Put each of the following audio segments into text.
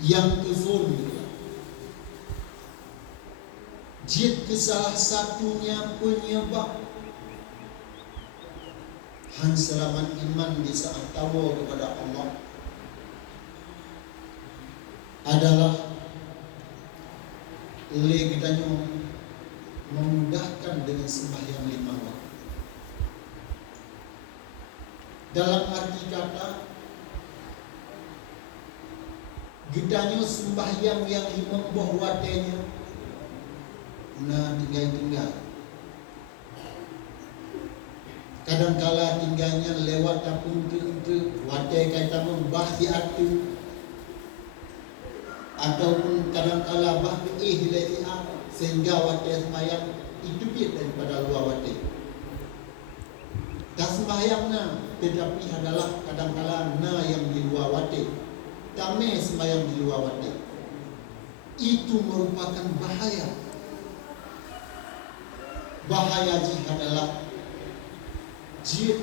yang kufur juga. Jika salah satunya penyebab han selamat iman di saat tawa kepada Allah adalah kita memudahkan dengan sembahyang 5 waktu. Dalam arti kata kita sembahyang yang membuah wadenya tinggal. Kadangkala tinggalnya lewat tapun itu wadai kata membah di atu, ataupun kadangkala bah lagi sehingga wadai sembahyang itu biar daripada luar wadai. Dan sembahyangnya tetapi adalah kadangkala yang di luar wadai. Kami sembahyang di luar wadai. Itu merupakan bahaya. Bahaya jika adalah jid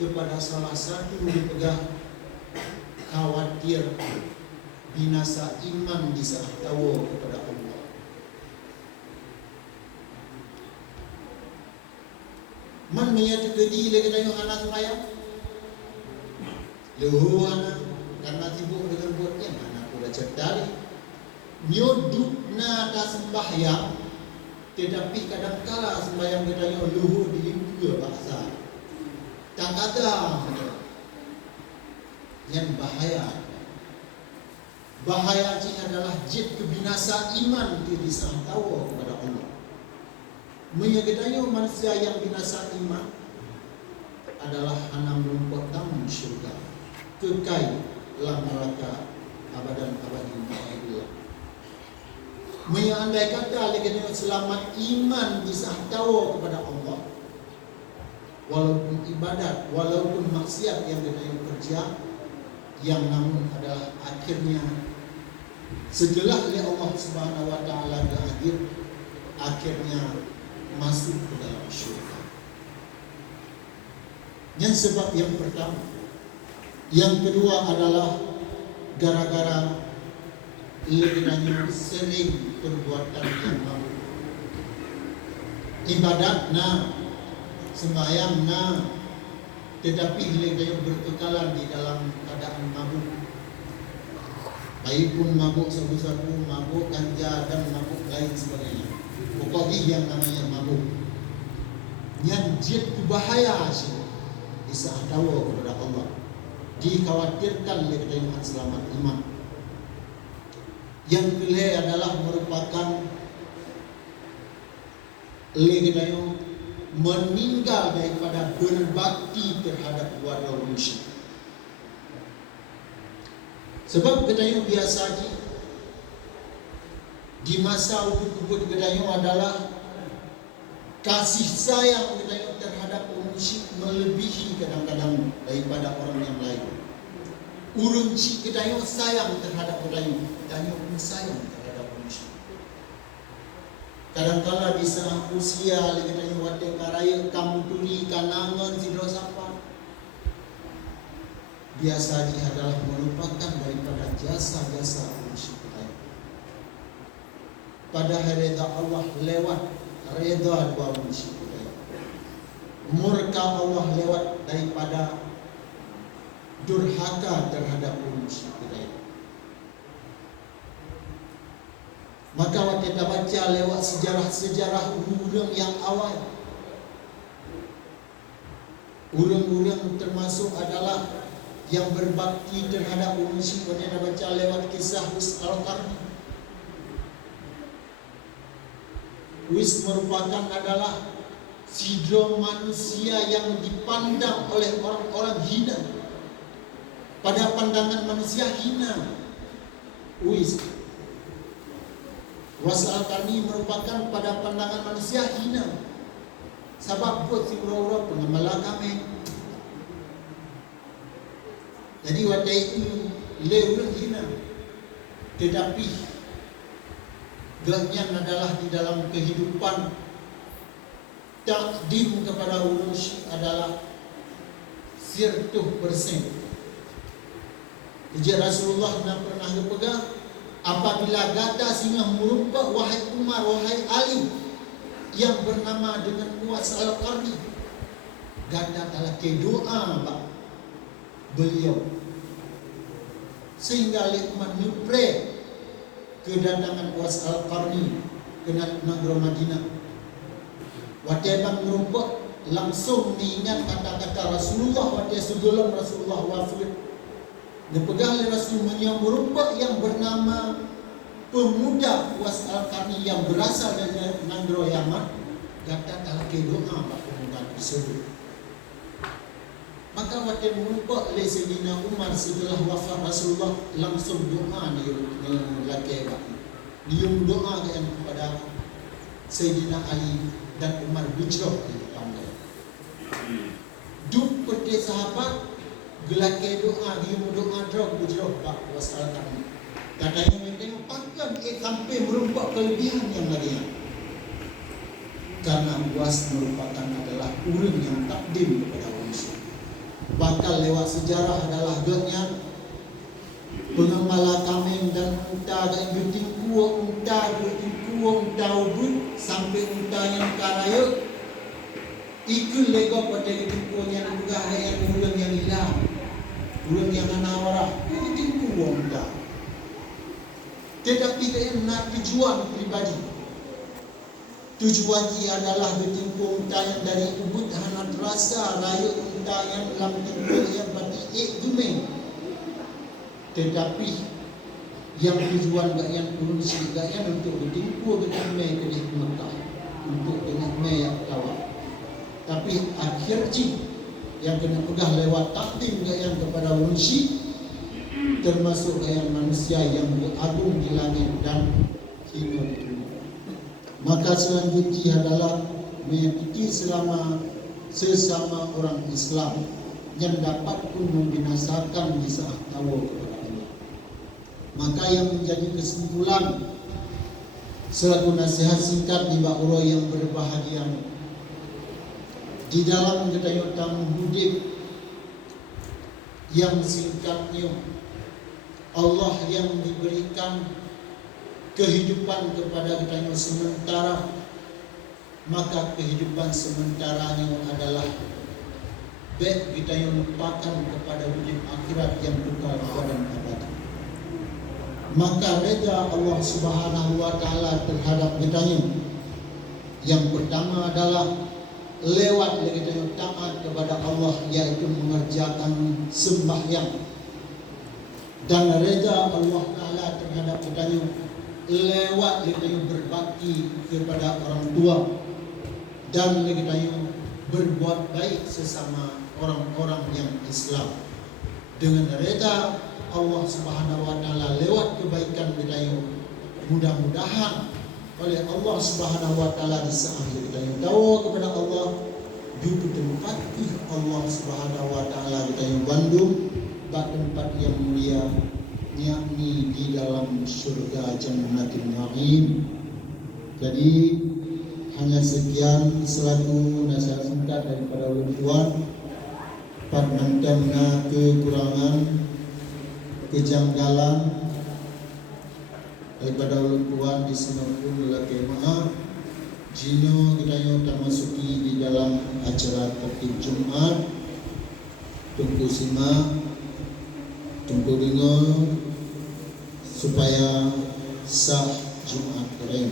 kepada salah satu dipegang khawatir binasa iman di saat tawa kepada Allah. Man menyatu kedi lagi tanya anak sembahyang. Lehu anak karena sibuk dengan buatnya anak sudah cerdali. Nyoduk na tak sembahyang, tetapi kadangkala sembahyang kita lehu di dua bahasa. Tak ada yang bahaya. Bahaya ini adalah jid kebinasa iman di saat tawa kepada Allah. Menyegedanya manusia yang binasa iman adalah anak melumpur dalam syurga, kekal dalam neraka abadan abadi ma'illah. Andai kata legenda selamat iman di saat tawa kepada Allah, walaupun ibadat, walaupun maksiat yang kita kerja, yang namun adalah akhirnya setelah oleh Allah Subhanahu wa taala akhirnya masuk ke dalam syurga. Yang sebab yang pertama. Yang kedua adalah gara-gara lebihnya sering perbuatan yang mabuk. Ibadatnya, sembahyangnya, tetapi lebihnya berkekalan di dalam keadaan mabuk. Baik pun mabuk sabu-sabu, mabuk ganja dan mabuk lain sebagainya. Pokoknya yang namanya mabuk. Yang jid bahaya sih. Bisa tahu kepada Allah. Dikhawatirkan oleh kita selamat iman. Yang kedua adalah merupakan kita meninggal daripada berbakti terhadap keluarga manusia. Sebab kita biasa di masa ukut-ukut kita adalah kasih sayang kita terhadap manusia melebihi kadang-kadang daripada orang yang lain. Urunci kita sayang terhadap orang lain, kita pun sayang terhadap manusia. Kadang-kala di saat usia kita wadah karaya kamu tuli kanangan sidro sapa. Biasa adalah merupakan daripada jasa-jasa manusia kita. Pada reda Allah lewat reda dua manusia kita. Murka Allah lewat daripada durhaka terhadap manusia kita. Maka waktu kita baca lewat sejarah-sejarah urang yang awal, urang-urang termasuk adalah yang berbakti terhadap manusia. Waktu kita baca lewat kisah Wis Al-Qarni. Wis merupakan adalah sidro manusia yang dipandang oleh orang-orang hina. Pada pandangan manusia hina. Wis Al-Qarni merupakan pada pandangan manusia hina. Sebab buat si ura-ura pengemala kami. Jadi waktu itu lewat hina. Tetapi gelapnya adalah di dalam kehidupan takdim kepada manusia adalah 100%. Jadi Rasulullah pernah berpegang Apabila gata singa merumpak wahai Umar, wahai Ali, yang bernama dengan Uwais Al-Qarni, gata telah ke doa pak beliau, sehingga Umat nyupre kedatangan Uwais Al-Qarni ke negeri Madinah. Watebang merumpak langsung diingat kata-kata Rasulullah waktu sebelum Rasulullah wafat. Dipegang oleh Rasul yang merumpak yang bernama pemuda Uwais Al-Qarni yang berasal dari negeri Yaman. Gata telah ke doa pak pemuda tersebut. Maka waktu merumpak oleh Sayyidina Umar setelah wafat Rasulullah, langsung doa ni laki pak. Dia doa kepada Sayyidina Ali dan Umar Bujroh di depannya. Duk peti sahabat gelake doa, dia doa drog Bujroh pak wasalkan. Katanya tengok pakan sampai merumpak kelebihan yang lain. Karena Uwais merupakan adalah orang yang takdim kepada manusia. Bakal lewat sejarah adalah gaknya pengembala kambing dan unta dan beting kuah unta ubud sampai unta yang karaya ikut lego pada beting kuah yang juga ada yang ulang yang hilang, ulang yang nawarah beting kuah unta. Tetapi dia nak tujuan pribadi. Tujuan dia adalah beting kuah unta yang dari ubud hanat rasa raya unta yang dalam tinggal yang batik gemeng. Tetapi yang tujuan yang turun sedikit untuk bertimpu dengan mai ke Mekah, untuk dengan mai yang tawaf. Tapi akhirnya yang kena pegang lewat takdim yang kepada manusia, termasuk yang manusia yang beragung di langit dan hingga di bumi. Maka selanjutnya adalah mengikuti sesama orang Islam yang dapat pun membinasakan bisa tahu kepada Allah. Maka yang menjadi kesimpulan selaku nasihat singkat di Ba'uro yang berbahagia di dalam gedayut tamu hidup yang singkatnya, Allah yang diberikan kehidupan kepada gedayut sementara, maka kehidupan sementaranya adalah baik kita yang lupakan kepada wujud akhirat yang kekal dan abadi. Maka reda Allah Subhanahu wa taala terhadap kita yang pertama adalah lewat kita yang taat kepada Allah, yaitu mengerjakan sembahyang, dan reda Allah taala terhadap kita lewat kita yang berbakti kepada orang tua, dan kita yang berbuat baik sesama orang-orang yang Islam. Dengan reda Allah Subhanahu wa taala lewat kebaikan kita yang mudah-mudahan oleh Allah Subhanahu wa taala di saat kita yang tahu kepada Allah juga tempat Allah Subhanahu wa taala kita yang Bandung bak tempat yang mulia yakni di dalam surga Jannatul Na'im. Jadi hanya sekian selaku nasihat singkat daripada ulun tuan. Pandangan kekurangan, kejanggalan daripada ulun tuan di sini pun lelaki maaf. Jino kita yang masuki di dalam acara tertib Jumat. Tunggu simak, tunggu dengar supaya sah Jumat kering.